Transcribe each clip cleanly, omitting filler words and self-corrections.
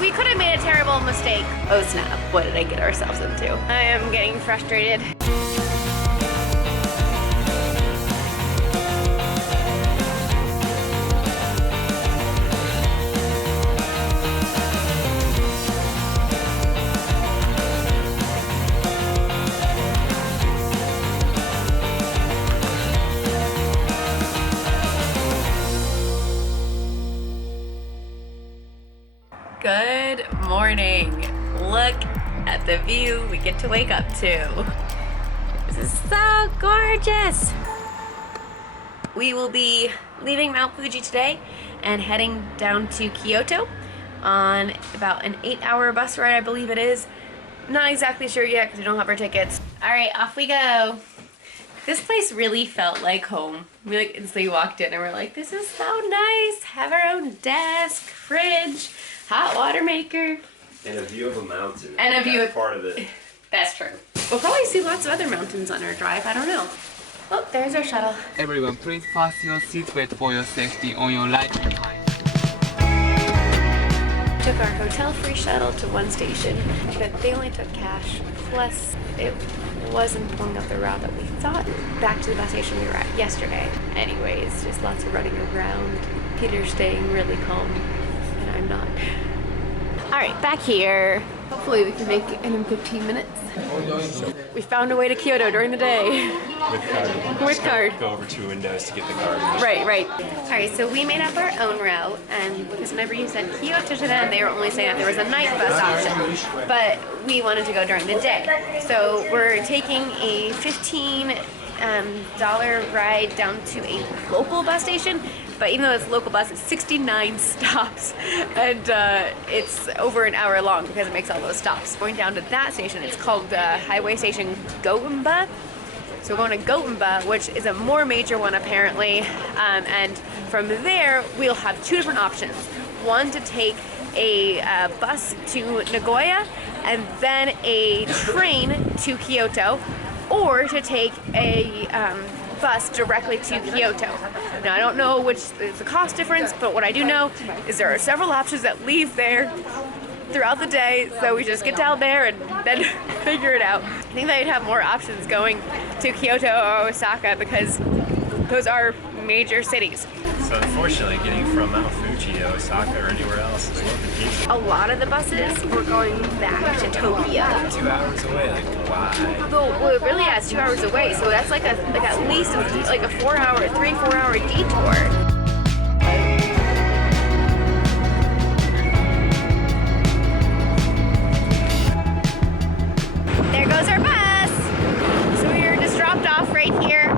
We could have made a terrible mistake. Oh snap, what did I get ourselves into? I am getting frustrated. Good morning. Look at the view we get to wake up to. This is so gorgeous. We will be leaving Mount Fuji today and heading down to Kyoto on about an 8-hour bus ride, I believe it is. Not exactly sure yet because we don't have our tickets. All right, off we go. This place really felt like home. We like instantly walked in and we're like, this is so nice. Have our own desk, fridge, hot water maker. And a view of a mountain. And a view of part of it. That's true. We'll probably see lots of other mountains on our drive. I don't know. Oh, there's our shuttle. Everyone, please fasten your seatbelt for your safety on your right behind. Took our hotel free shuttle to one station, but they only took cash. Plus, it wasn't pulling up the route that we thought back to the bus station we were at yesterday. Anyways, just lots of running around. Peter's staying really calm, and I'm not. All right, back here. Hopefully we can make it in 15 minutes. We found a way to Kyoto during the day. With card. With card. Go over 2 windows to get the card. Right. All right, so we made up our own route, and because whenever you said Kyoto to them, they were only saying that there was a night bus option, but we wanted to go during the day. So we're taking a $15 ride down to a local bus station, but even though it's a local bus, it's 69 stops, and it's over an hour long because it makes all those stops. Going down to that station, it's called Highway Station Gotemba. So we're going to Gotemba, which is a more major one apparently, and from there we'll have 2 different options. One to take a bus to Nagoya and then a train to Kyoto, or to take a bus directly to Kyoto. Now I don't know which is the cost difference, but what I do know is there are several options that leave there throughout the day, so we just get down there and then figure it out. I think that you'd have more options going to Kyoto or Osaka because those are major cities. So unfortunately, getting from Mount Fuji to Osaka or anywhere else is a little confusing. A lot of the buses were going back to Tokyo. 2 hours away, like why? Well, it really is 2 hours away, so that's like at least like a 3-4 hour detour. There goes our bus. So we were just dropped off right here.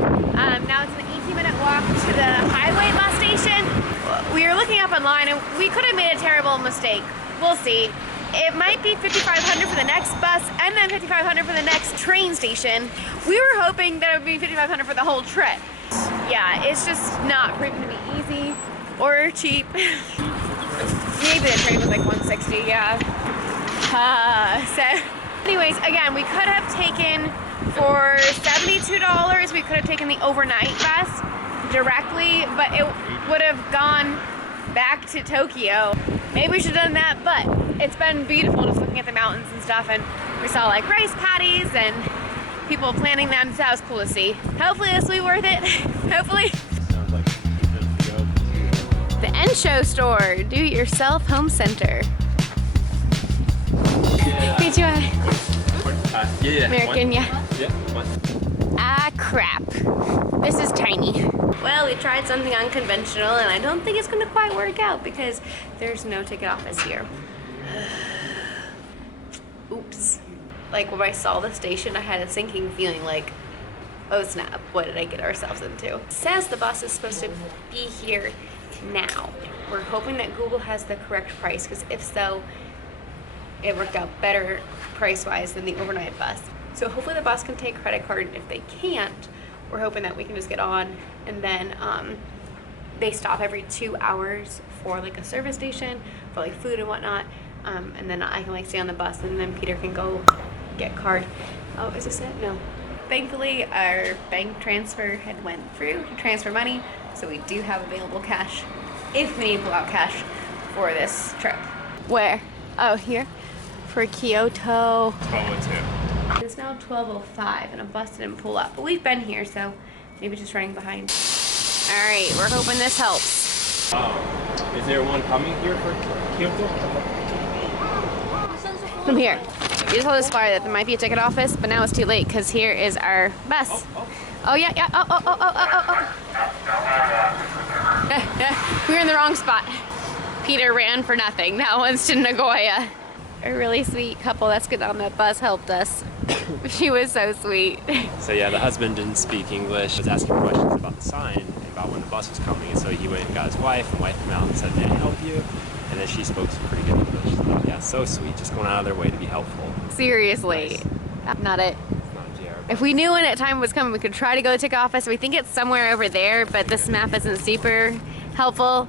Now it's an 18-minute walk to the highway bus station. We were looking up online and we could have made a terrible mistake. We'll see. It might be $5,500 for the next bus and then $5,500 for the next train station. We were hoping that it would be $5,500 for the whole trip. Yeah, it's just not proving to be easy or cheap. Maybe the train was like $160, yeah. So anyways, again, we could have taken for $72, we could have taken the overnight bus directly, but it would have gone back to Tokyo. Maybe we should have done that, but it's been beautiful just looking at the mountains and stuff, and we saw like rice paddies and people planting them, so that was cool to see. Hopefully this will be worth it. Hopefully. Sounds like The Ensho store, do-it-yourself home center. Yeah. American, yeah. Yeah. Ah, crap. This is tiny. Well, we tried something unconventional, and I don't think it's going to quite work out because there's no ticket office here. Oops. Like, when I saw the station, I had a sinking feeling like, oh snap, what did I get ourselves into? It says the bus is supposed to be here now. We're hoping that Google has the correct price, because if so, it worked out better price-wise than the overnight bus. So hopefully the bus can take credit card. If they can't, we're hoping that we can just get on, and then they stop every 2 hours for like a service station for like food and whatnot, and then I can like stay on the bus, and then Peter can go get card. Oh, is this it? No. Thankfully, our bank transfer had went through to transfer money, so we do have available cash if we need to pull out cash for this trip. Where? Oh, here for Kyoto. 12:02. It's now 12:05 and a bus didn't pull up, but we've been here, so maybe just running behind. All right, we're hoping this helps. Is there one coming here for Kyoto? From here. We just told this flyer that there might be a ticket office, but now it's too late because here is our bus. Oh yeah, yeah. Oh. We're in the wrong spot. Peter ran for nothing. That one's to Nagoya. A really sweet couple that's getting on that bus helped us. She was so sweet. So yeah, the husband didn't speak English. He was asking questions about the sign and about when the bus was coming. And so he went and got his wife, and wife came out and said, "May I help you?" And then she spoke some pretty good English. So yeah, so sweet. Just going out of their way to be helpful. Seriously. Nice. Not it. It's not a JR bus. If we knew when that time was coming, we could try to go to the ticket office. We think it's somewhere over there, but this map isn't super helpful.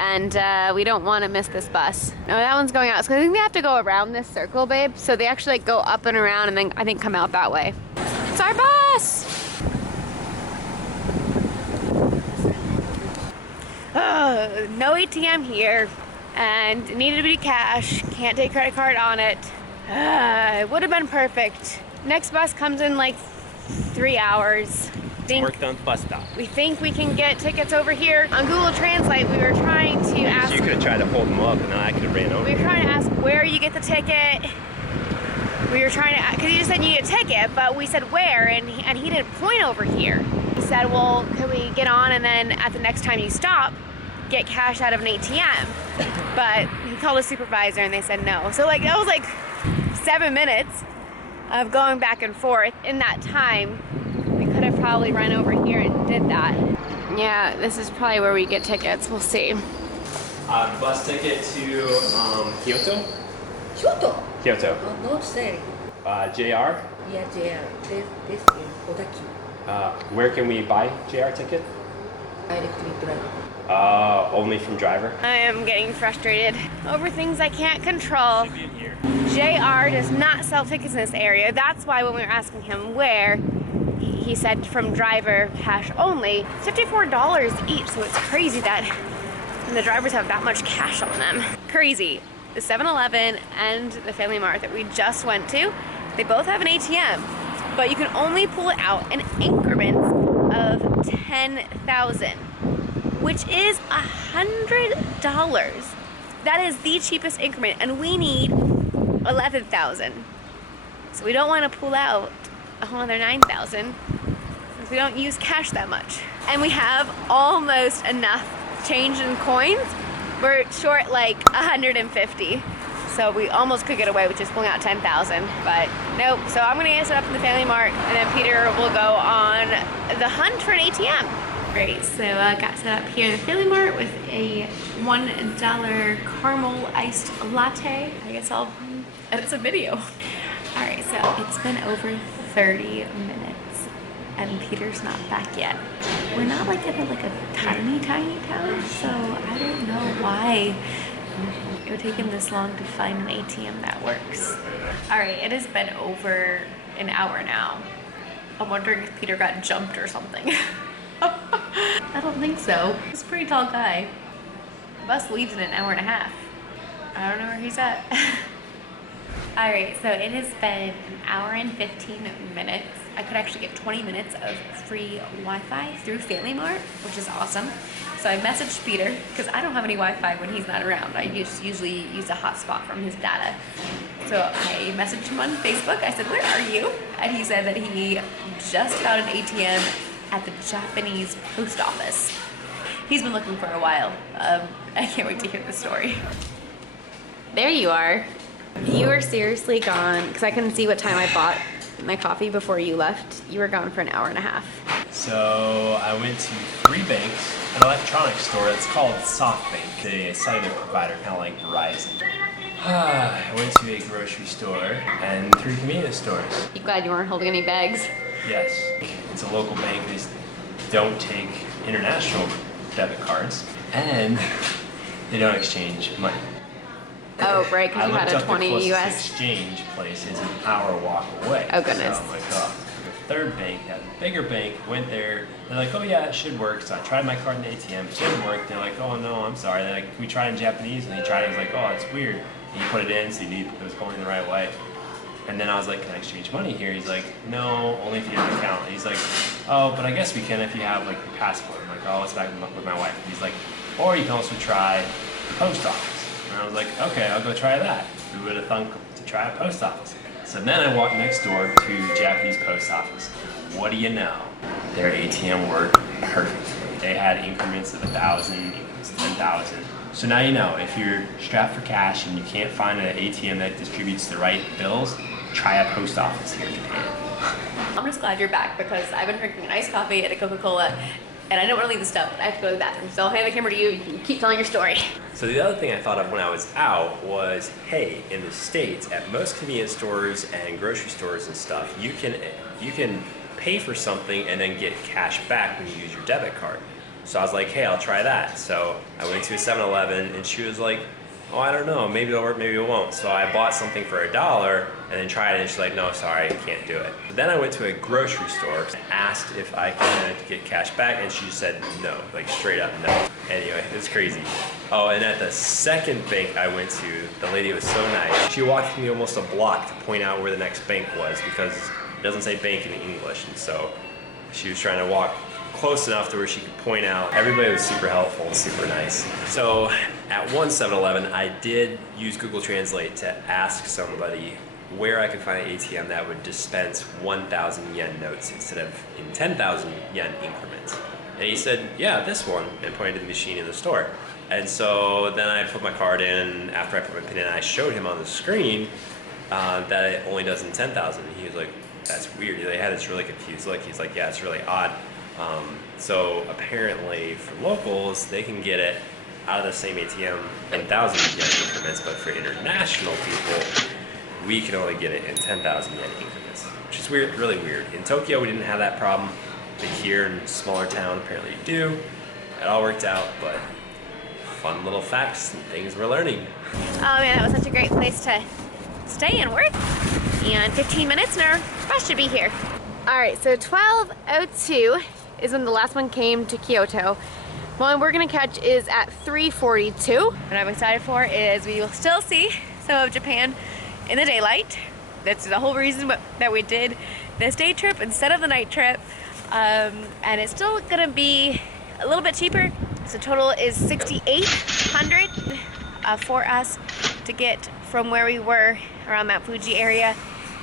And we don't want to miss this bus. No, that one's going out. So I think they have to go around this circle, babe. So they actually like, go up and around and then I think come out that way. It's our bus! Oh, no ATM here. And it needed to be cash. Can't take credit card on it. It would have been perfect. Next bus comes in like 3 hours. Worked on the bus stop. We think we can get tickets over here. On Google Translate, we were trying to ask. You could have tried to hold them up, and then I could have ran over. We were trying to ask where you get the ticket. We were trying to, because he just said you need a ticket, but we said where, and he didn't point over here. He said, well, can we get on and then at the next time you stop, get cash out of an ATM? But he called a supervisor and they said no. So like that was like 7 minutes of going back and forth. In that time, we could have probably run over here and did that. Yeah, this is probably where we get tickets. We'll see. Bus ticket to Kyoto? Kyoto? Kyoto. Not say. JR? Yeah, JR. This is Odaki. Where can we buy JR ticket? Directly drive. Only from driver? I am getting frustrated over things I can't control. Should be in here. JR does not sell tickets in this area. That's why when we were asking him where, he said from driver cash only. $54 each, so it's crazy that the drivers have that much cash on them. Crazy. The 7-Eleven and the Family Mart that we just went to, they both have an ATM, but you can only pull it out in increments of 10,000, which is $100. That is the cheapest increment, and we need 11,000. So we don't want to pull out a whole other 9,000 because we don't use cash that much. And we have almost enough change in coins. We're short like 150. So we almost could get away with just pulling out 10,000, but nope. So I'm gonna get set up in the Family Mart, and then Peter will go on the hunt for an ATM. Great, so I got set up here in the Family Mart with a $1 caramel iced latte. I guess I'll edit some video. All right, so it's been over 30 minutes and Peter's not back yet. We're not like in a tiny town, so I don't know why it would take him this long to find an ATM that works. All right, it has been over an hour now. I'm wondering if Peter got jumped or something. I don't think so. He's a pretty tall guy. The bus leaves in an hour and a half. I don't know where he's at. All right, so it has been an hour and 15 minutes. I could actually get 20 minutes of free Wi-Fi through Family Mart, which is awesome. So I messaged Peter, because I don't have any Wi-Fi when he's not around. I usually use a hotspot from his data. So I messaged him on Facebook. I said, where are you? And he said that he just found an ATM at the Japanese post office. He's been looking for a while. I can't wait to hear the story. There you are. You were seriously gone, because I couldn't see what time I bought my coffee before you left. You were gone for an hour and a half. So I went to 3 banks, an electronics store that's called SoftBank, a cellular provider, kind of like Verizon. I went to a grocery store and 3 convenience stores. You glad you weren't holding any bags? Yes, it's a local bank. They don't take international debit cards, and they don't exchange money. Oh, right, because you had a 20 the closest US. exchange place is an hour walk away. Oh, goodness. So I'm like, oh. The 3rd bank, that bigger bank, went there. They're like, oh yeah, it should work. So I tried my card in the ATM. It didn't work. They're like, oh no, I'm sorry. They're like, can we try in Japanese? And he tried it. He was like, oh, it's weird. He put it in, so he knew it was going the right way. And then I was like, can I exchange money here? He's like, no, only if you have an account. And he's like, oh, but I guess we can if you have like your passport. I'm like, oh, it's back with my wife. And he's like, or you can also try the post office. And I was like, okay, I'll go try that. Who would have thunk to try a post office? So then I walked next door to the Japanese post office. What do you know? Their ATM worked perfectly. They had increments of 1,000, increments of 10,000. So now you know, if you're strapped for cash and you can't find an ATM that distributes the right bills, try a post office here in Japan. I'm just glad you're back because I've been drinking an iced coffee and a Coca-Cola and I don't want to leave the stove. I have to go to the bathroom. So I'll hand the camera to you. You can keep telling your story. So the other thing I thought of when I was out was, hey, in the States, at most convenience stores and grocery stores and stuff, you can pay for something and then get cash back when you use your debit card. So I was like, hey, I'll try that. So I went to a 7-Eleven and she was like, oh, I don't know, maybe it'll work, maybe it won't. So I bought something for $1 and then tried it and she's like, no, sorry, I can't do it. Then I went to a grocery store and asked if I could get cash back and she said no, like straight up no. Anyway, it was crazy. Oh, and at the second bank I went to, the lady was so nice. She walked me almost a block to point out where the next bank was because it doesn't say bank in English. And so she was trying to walk close enough to where she could point out. Everybody was super helpful and super nice. So at one 7-Eleven, I did use Google Translate to ask somebody where I could find an ATM that would dispense 1,000 yen notes instead of in 10,000 yen increments. And he said, yeah, this one, and pointed to the machine in the store. And so then I put my card in, and after I put my pin in, I showed him on the screen that it only does in 10,000. And he was like, that's weird. They had this really confused look. He's like, yeah, it's really odd. So apparently for locals, they can get it out of the same ATM in 1,000 yen increments, but for international people, we can only get it in 10,000 yen increments, which is weird, really weird. In Tokyo, we didn't have that problem, but here in a smaller town, apparently you do. It all worked out, but fun little facts and things we're learning. Oh man, that was such a great place to stay and work. And 15 minutes and our bus should be here. All right, so 12:02 is when the last one came to Kyoto. One we're gonna catch is at 3:42. What I'm excited for is we will still see some of Japan in the daylight. That's the whole reason that we did this day trip instead of the night trip. And it's still gonna be a little bit cheaper. So total is 6,800 for us to get from where we were around Mount Fuji area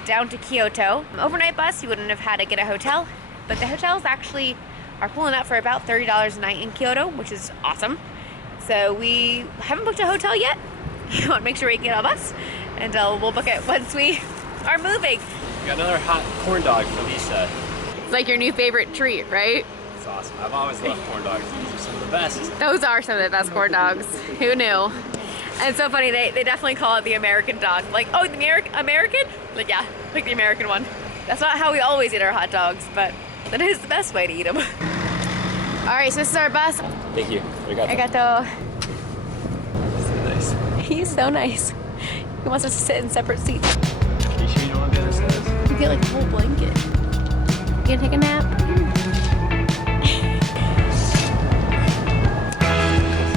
down to Kyoto. Overnight bus, you wouldn't have had to get a hotel, but the hotels actually are pulling up for about $30 a night in Kyoto, which is awesome. So we haven't booked a hotel yet. We want to make sure we can get on a bus, and we'll book it once we are moving. We got another hot corn dog for Lisa. It's like your new favorite treat, right? It's awesome. I've always loved corn dogs. These are some of the best. Those are some of the best corn dogs. Who knew? And it's so funny, they definitely call it the American dog. Like, oh, the American? Like, yeah, like the American one. That's not how we always eat our hot dogs, but that is the best way to eat them. All right, so this is our bus. Thank you. Arigato. So nice. He's so nice. He wants us to sit in separate seats. Are you sure you don't want to be on the other side? You get like a whole blanket. You gonna take a nap?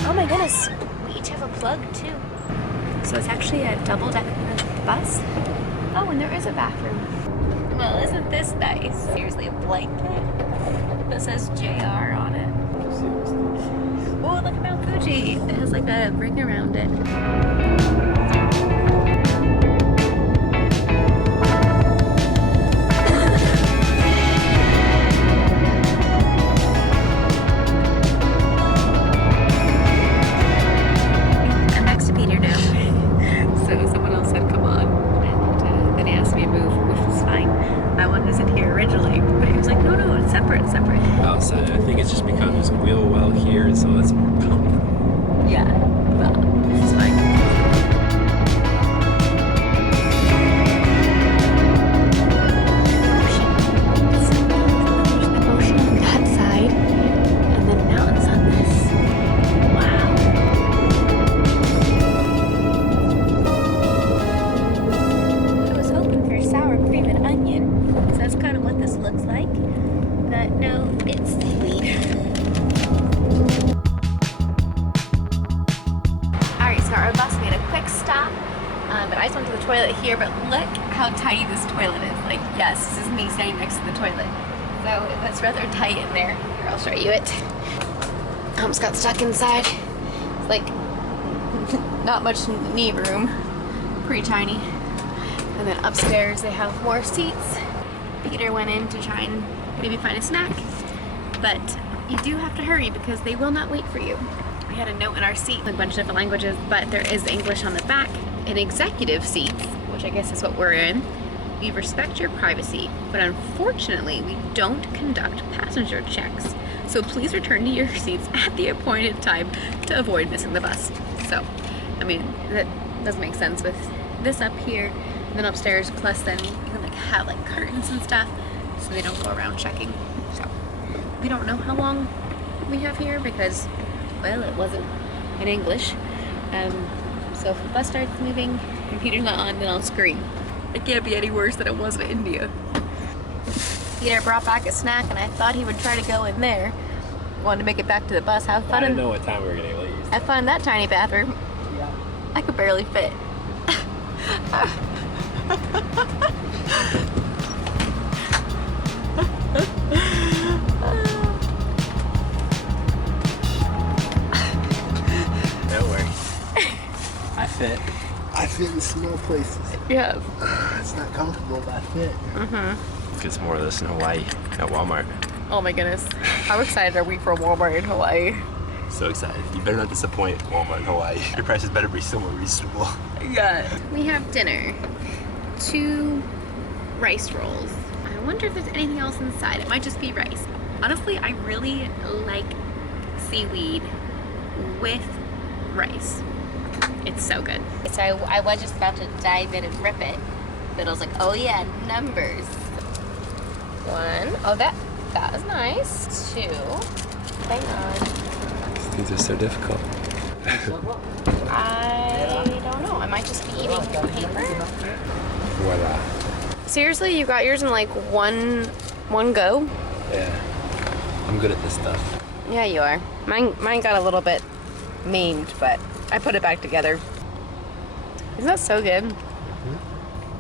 Oh my goodness. We each have a plug too. So it's actually a double-decker bus. Oh, and there is a bathroom. Well, isn't this nice? Seriously, a blanket that says JR on it. Oh, look at Mount Fuji. It has like a ring around it. Separate. Outside, I think it's just because there's a wheel well here, and so it's more comfortable. Yeah, well, it's fine. I just went to the toilet here, but look how tiny this toilet is. Like, yes, this is me standing next to the toilet. So that's rather tight in there. Here, I'll show you it. I almost got stuck inside. It's like not much knee room. Pretty tiny. And then upstairs they have more seats. Peter went in to try and maybe find a snack, but you do have to hurry because they will not wait for you. We had a note in our seat, a bunch of different languages, but there is English on the back. In executive seats, which I guess is what we're in, we respect your privacy, but unfortunately we don't conduct passenger checks. So please return to your seats at the appointed time to avoid missing the bus. So, I mean, that doesn't make sense with this up here, and then upstairs, plus then you can like have like curtains and stuff, so they don't go around checking. So, we don't know how long we have here because, well, it wasn't in English. So if the bus starts moving, computer's not on, then I'll scream. It can't be any worse than it was in India. Peter brought back a snack and I thought he would try to go in there. Wanted to make it back to the bus. Have fun. I didn't know what time we were getting late. Have fun in that tiny bathroom. Yeah. I could barely fit. Don't worry. I fit in small places. Yeah. It's not comfortable, but I fit. Mm-hmm. Get some more of this in Hawaii at Walmart. Oh my goodness. How excited are we for Walmart in Hawaii? So excited. You better not disappoint Walmart in Hawaii. Your prices better be somewhat reasonable. Yeah. We have dinner. 2 rice rolls. I wonder if there's anything else inside. It might just be rice. Honestly, I really like seaweed with rice. It's so good. So I was just about to dive in and rip it, but I was like, oh yeah, numbers. 1. Oh, that was nice. 2. Hang on. These are so difficult. I don't know. I might just be eating paper. Voila. Seriously, you got yours in like one go? Yeah. I'm good at this stuff. Yeah, you are. Mine got a little bit maimed, but I put it back together. Isn't that so good?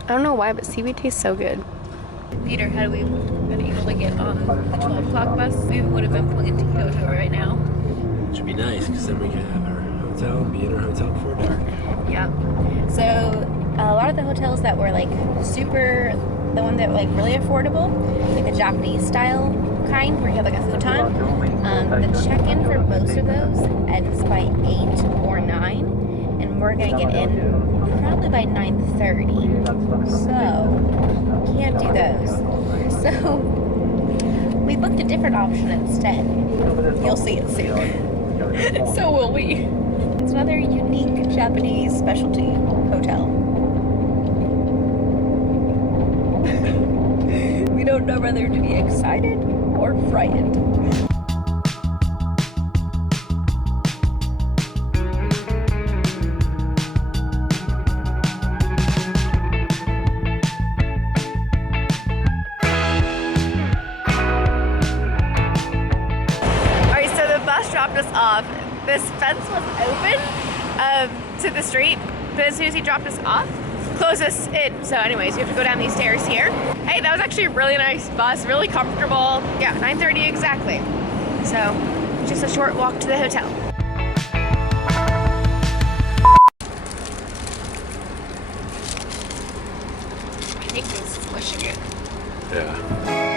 I don't know why, but seaweed tastes so good. Peter, had we been able to get on the 12 o'clock bus, we would have been pulling into Kyoto right now. Should be nice, because then we can have our hotel and be in our hotel before dark. Yeah. So a lot of the hotels that were like super, the one that were like really affordable, like the Japanese style kind where you have like a futon, the check-in for most of those ends by 8 or 9, and we're gonna get in probably by 9:30. So can't do those. So we booked a different option instead. You'll see it soon. So will we. It's another unique Japanese specialty hotel. We don't know whether to be excited or frightened. Alright, so the bus dropped us off. This fence was open to the street, but as soon as he dropped us off, closed us in. So anyways, you have to go down these stairs here. Hey, that was actually a really nice bus, really comfortable. Yeah, 9:30 exactly. So just a short walk to the hotel. I think he's squishing it. Yeah.